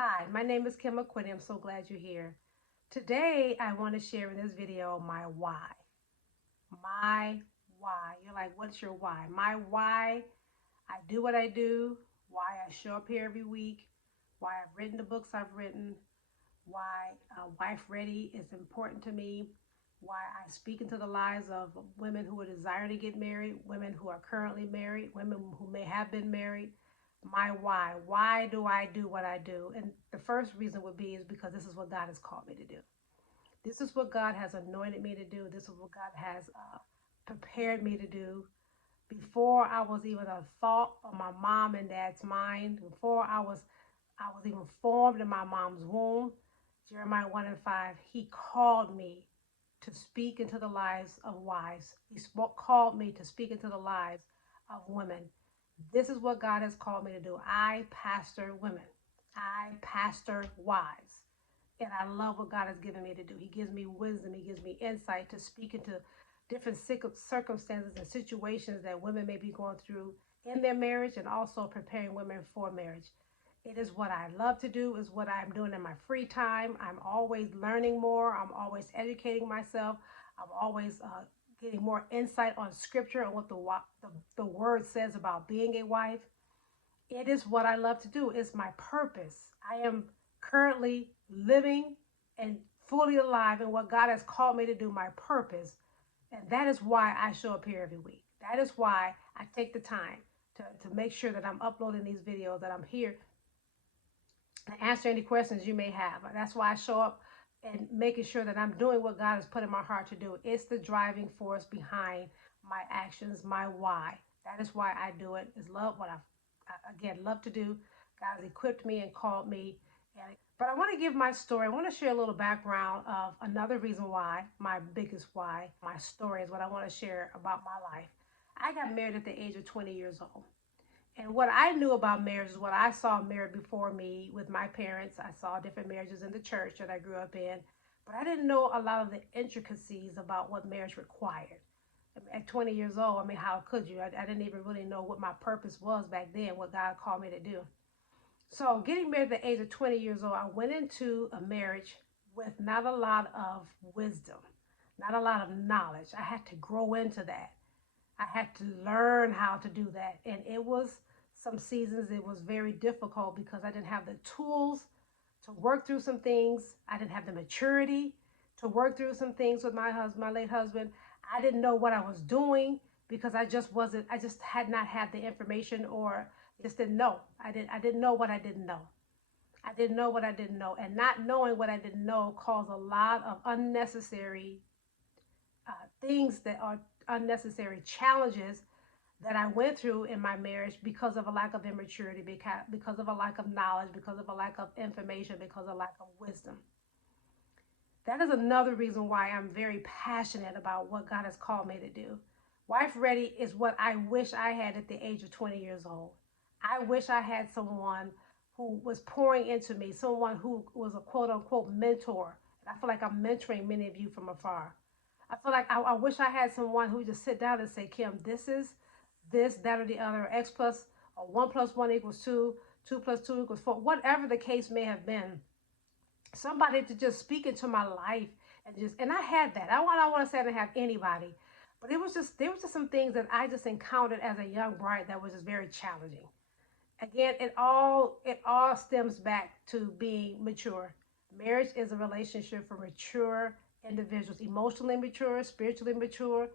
Hi, my name is Kim McQuitty. I'm so glad you're here. Today, I want to share in this video my why. My why. You're like, what's your why? My why I do what I do, why I show up here every week, why I've written the books I've written, why Wife Ready is important to me, why I speak into the lives of women who are desiring to get married, women who are currently married, women who may have been married. My why. Why do I do what I do? And the first reason would be is because this is what God has called me to do. This is what God has anointed me to do. This is what God has prepared me to do. Before I was even a thought of my mom and dad's mind, before I was even formed in my mom's womb, Jeremiah 1 and 5, he called me to speak into the lives of wives. Called me to speak into the lives of women. This is what God has called me to do. I pastor women. I pastor wives. And I love what God has given me to do. He gives me wisdom. He gives me insight to speak into different circumstances and situations that women may be going through in their marriage, and also preparing women for marriage. It is what I love to do, is what I'm doing in my free time. I'm always learning more. I'm always educating myself. I'm always getting more insight on scripture and what the word says about being a wife. It is what I love to do. It's my purpose. I am currently living and fully alive in what God has called me to do, my purpose. And that is why I show up here every week. That is why I take the time to make sure that I'm uploading these videos, that I'm here to answer any questions you may have. That's why I show up and making sure that I'm doing what God has put in my heart to do. It's the driving force behind my actions, my why. That is why I do it. Is love what again love to do. God has equipped me and called me. But I want to give my story. I want to share a little background of another reason why, my biggest why, my story is what I want to share about my life. I got married at the age of 20 years old. And what I knew about marriage is what I saw married before me with my parents. I saw different marriages in the church that I grew up in, but I didn't know a lot of the intricacies about what marriage required. At 20 years old, I mean, how could you? I didn't even really know what my purpose was back then, what God called me to do. So getting married at the age of 20 years old, I went into a marriage with not a lot of wisdom, not a lot of knowledge. I had to grow into that. I had to learn how to do that. And it was some seasons it was very difficult because I didn't have the tools to work through some things. I didn't have the maturity to work through some things with my husband, my late husband. I didn't know what I was doing because I just had not had the information, or just didn't know. I didn't know what I didn't know. I didn't know what I didn't know. And not knowing what I didn't know caused a lot of unnecessary things that are unnecessary challenges that I went through in my marriage because of a lack of immaturity, because of a lack of knowledge, because of a lack of information, because of a lack of wisdom. That is another reason why I'm very passionate about what God has called me to do. Wife Ready is what I wish I had at the age of 20 years old. I wish I had someone who was pouring into me, someone who was a quote unquote mentor. And I feel like I'm mentoring many of you from afar. I feel like I wish I had someone who just sit down and say, Kim, this is this, that, or the other, X plus, or 1 plus 1 equals 2, 2 plus 2 equals 4, whatever the case may have been. Somebody to just speak into my life, and I had that. I want to say I didn't have anybody, but there was just some things that I just encountered as a young bride that was just very challenging. Again, it all stems back to being mature. Marriage is a relationship for mature individuals, emotionally mature, spiritually mature.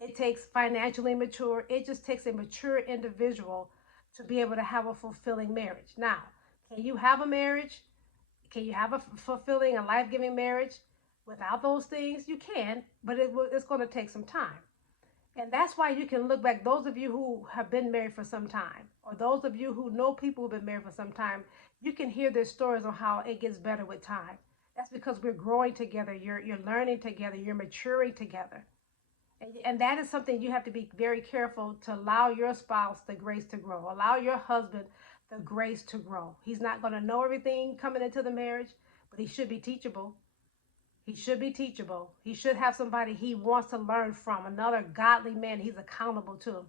It takes financially mature. It just takes a mature individual to be able to have a fulfilling marriage. Now, can you have a marriage? Can you have a fulfilling and life-giving marriage without those things? You can, but it's going to take some time. And that's why you can look back, those of you who have been married for some time, or those of you who know people who've been married for some time, you can hear their stories on how it gets better with time. That's because we're growing together, you're learning together, you're maturing together. And that is something you have to be very careful to allow your spouse the grace to grow. Allow your husband the grace to grow. He's not going to know everything coming into the marriage, but he should be teachable. He should be teachable. He should have somebody he wants to learn from, another godly man he's accountable to.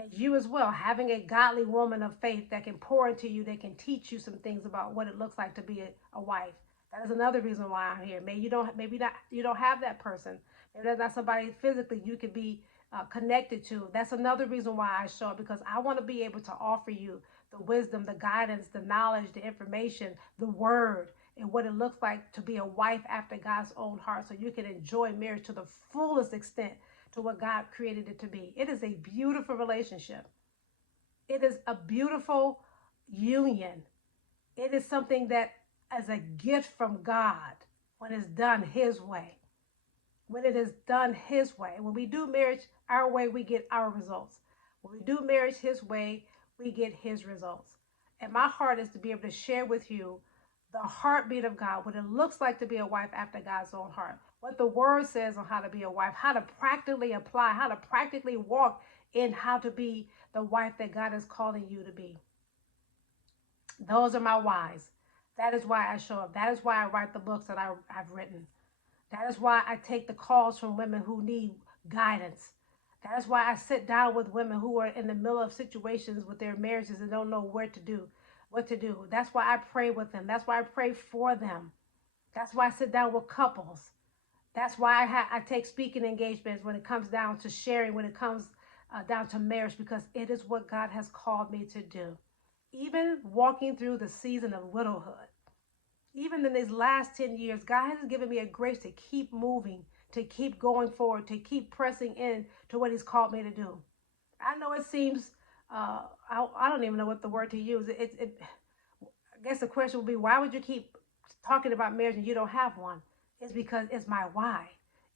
And you as well, having a godly woman of faith that can pour into you, that can teach you some things about what it looks like to be a wife. That is another reason why I'm here. Maybe not, you don't have that person. Maybe that's not somebody physically you could be connected to. That's another reason why I show up, because I want to be able to offer you the wisdom, the guidance, the knowledge, the information, the word, and what it looks like to be a wife after God's own heart, so you can enjoy marriage to the fullest extent to what God created it to be. It is a beautiful relationship. It is a beautiful union. It is something that is a gift from God when it's done His way. When it is done His way. When we do marriage our way, we get our results. When we do marriage His way, we get His results. And my heart is to be able to share with you the heartbeat of God, what it looks like to be a wife after God's own heart, what the word says on how to be a wife, how to practically apply, how to practically walk in how to be the wife that God is calling you to be. Those are my whys. That is why I show up. That is why I write the books that I've written. That is why I take the calls from women who need guidance. That is why I sit down with women who are in the middle of situations with their marriages and don't know what to do. That's why I pray with them. That's why I pray for them. That's why I sit down with couples. That's why I take speaking engagements when it comes down to sharing, when it comes down to marriage, because it is what God has called me to do. Even walking through the season of widowhood, even in these last 10 years, God has given me a grace to keep moving, to keep going forward, to keep pressing in to what He's called me to do. I know it seems, I don't even know what the word to use. I guess the question would be, why would you keep talking about marriage and you don't have one? It's because it's my why.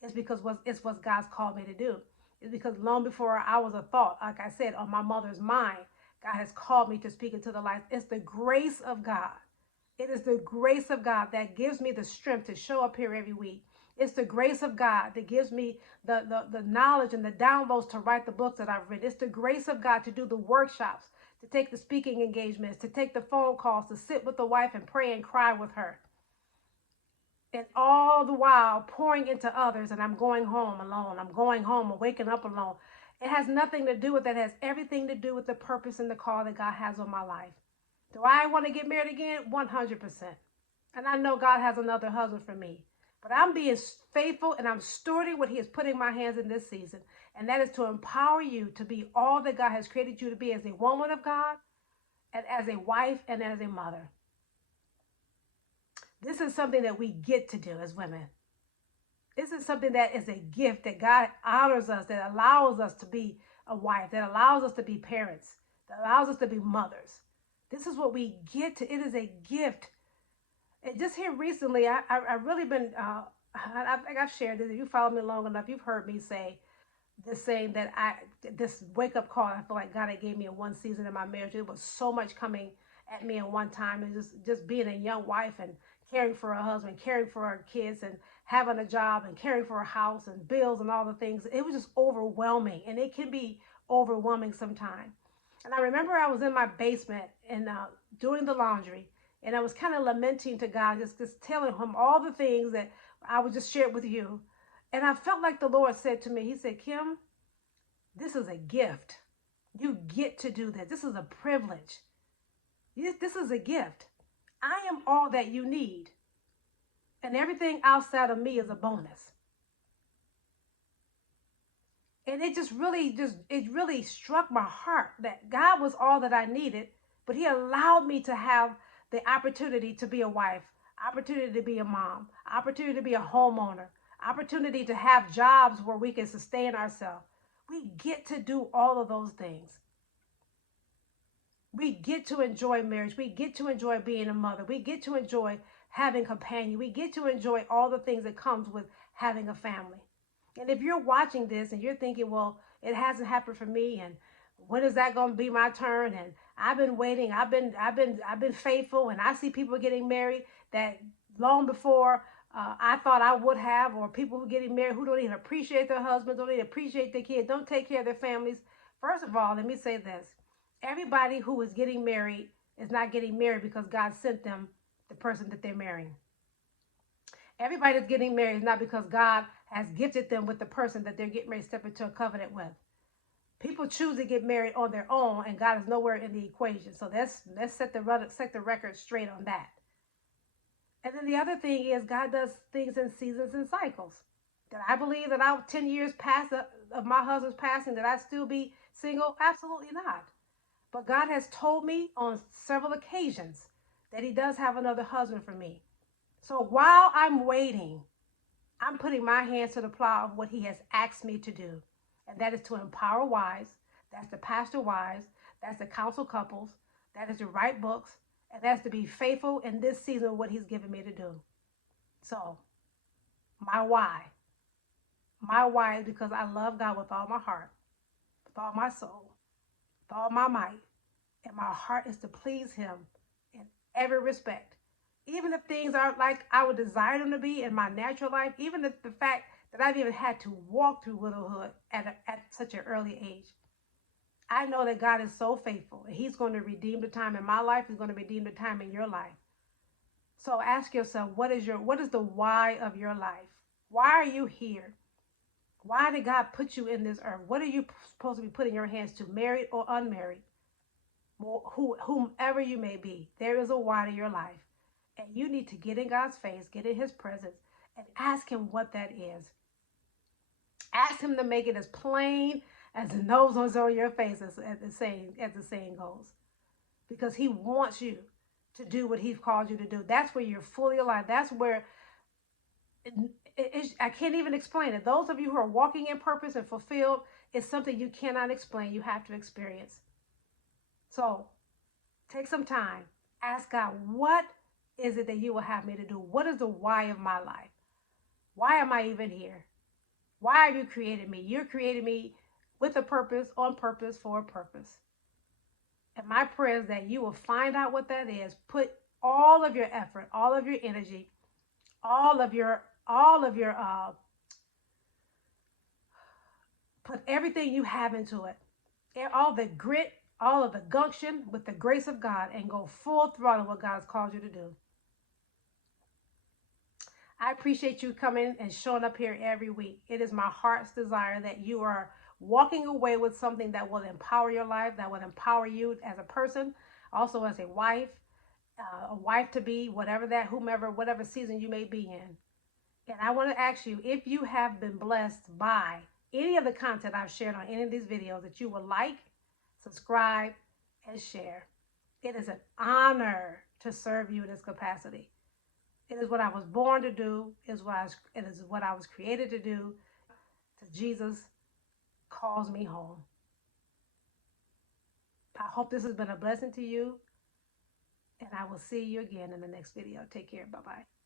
It's because it's what God's called me to do. It's because long before I was a thought, like I said, on my mother's mind, God has called me to speak into the life. It's the grace of God. It is the grace of God that gives me the strength to show up here every week. It's the grace of God that gives me the knowledge and the downloads to write the books that I've written. It's the grace of God to do the workshops, to take the speaking engagements, to take the phone calls, to sit with the wife and pray and cry with her. And all the while pouring into others, and I'm going home alone. I'm going home and waking up alone. It has nothing to do with that. It has everything to do with the purpose and the call that God has on my life. Do I want to get married again? 100%. And I know God has another husband for me. But I'm being faithful and I'm stewarding what He has put in my hands in this season. And that is to empower you to be all that God has created you to be as a woman of God, and as a wife, and as a mother. This is something that we get to do as women. This is something that is a gift that God honors us, that allows us to be a wife, that allows us to be parents, that allows us to be mothers. This is what we get to. It is a gift. And just here recently, I've really been, I think I've shared this. If you follow me long enough, you've heard me say this, saying that this wake-up call, I feel like God had gave me in one season of my marriage. It was so much coming at me in one time. And just being a young wife and caring for a husband, caring for our kids, and having a job, and caring for a house and bills and all the things. It was just overwhelming. And it can be overwhelming sometimes. And I remember I was in my basement and doing the laundry. And I was kind of lamenting to God, just telling Him all the things that I would just share with you. And I felt like the Lord said to me, He said, Kim, this is a gift. You get to do this. This is a privilege. This is a gift. I am all that you need. And everything outside of me is a bonus. And it really struck my heart that God was all that I needed, but He allowed me to have the opportunity to be a wife, opportunity to be a mom, opportunity to be a homeowner, opportunity to have jobs where we can sustain ourselves. We get to do all of those things. We get to enjoy marriage. We get to enjoy being a mother. We get to enjoy having a companion. We get to enjoy all the things that comes with having a family. And if you're watching this and you're thinking, well, it hasn't happened for me, and when is that going to be my turn? And I've been waiting. I've been faithful, and I see people getting married that long before I thought I would have, or people who are getting married who don't even appreciate their husbands, don't even appreciate their kids, don't take care of their families. First of all, let me say this. Everybody who is getting married is not getting married because God sent them the person that they're marrying. Everybody that's getting married is not because God has gifted them with the person that they're getting ready to step into a covenant with. People choose to get married on their own, and God is nowhere in the equation. So let's set the record straight on that. And then the other thing is God does things in seasons and cycles. Did I believe that I 10 years past of my husband's passing that I'd still be single? Absolutely not. But God has told me on several occasions that He does have another husband for me. So while I'm waiting, I'm putting my hands to the plow of what He has asked me to do. And that is to empower wives, that's to pastor wives, that's to counsel couples, that is to write books, and that's to be faithful in this season of what He's given me to do. So, my why. My why is because I love God with all my heart, with all my soul, with all my might. And my heart is to please Him in every respect. Even if things aren't like I would desire them to be in my natural life, even if the fact that I've even had to walk through widowhood at such an early age, I know that God is so faithful and He's going to redeem the time in my life. He's going to redeem the time in your life. So ask yourself, what is the why of your life? Why are you here? Why did God put you in this earth? What are you supposed to be putting your hands to, married or unmarried? Whomever you may be, there is a why to your life. And you need to get in God's face, get in His presence, and ask Him what that is. Ask Him to make it as plain as the nose on your face, as the saying goes. Because He wants you to do what He's called you to do. That's where you're fully alive. That's where I can't even explain it. Those of you who are walking in purpose and fulfilled, it's something you cannot explain. You have to experience. So take some time. Ask God, what is it that you will have me to do? What is the why of my life? Why am I even here? Why have you created me? You created me with a purpose, on purpose, for a purpose. And my prayer is that you will find out what that is. Put all of your effort, all of your energy, all of your put everything you have into it. All the grit, all of the gumption with the grace of God, and go full throttle what God has called you to do. I appreciate you coming and showing up here every week. It is my heart's desire that you are walking away with something that will empower your life, that will empower you as a person, also as a wife to be, whatever season you may be in. And I want to ask you, if you have been blessed by any of the content I've shared on any of these videos, that you will like, subscribe, and share. It is an honor to serve you in this capacity. It is what I was born to do. It is what I was created to do. Jesus calls me home. I hope this has been a blessing to you, and I will see you again in the next video. Take care. Bye-bye.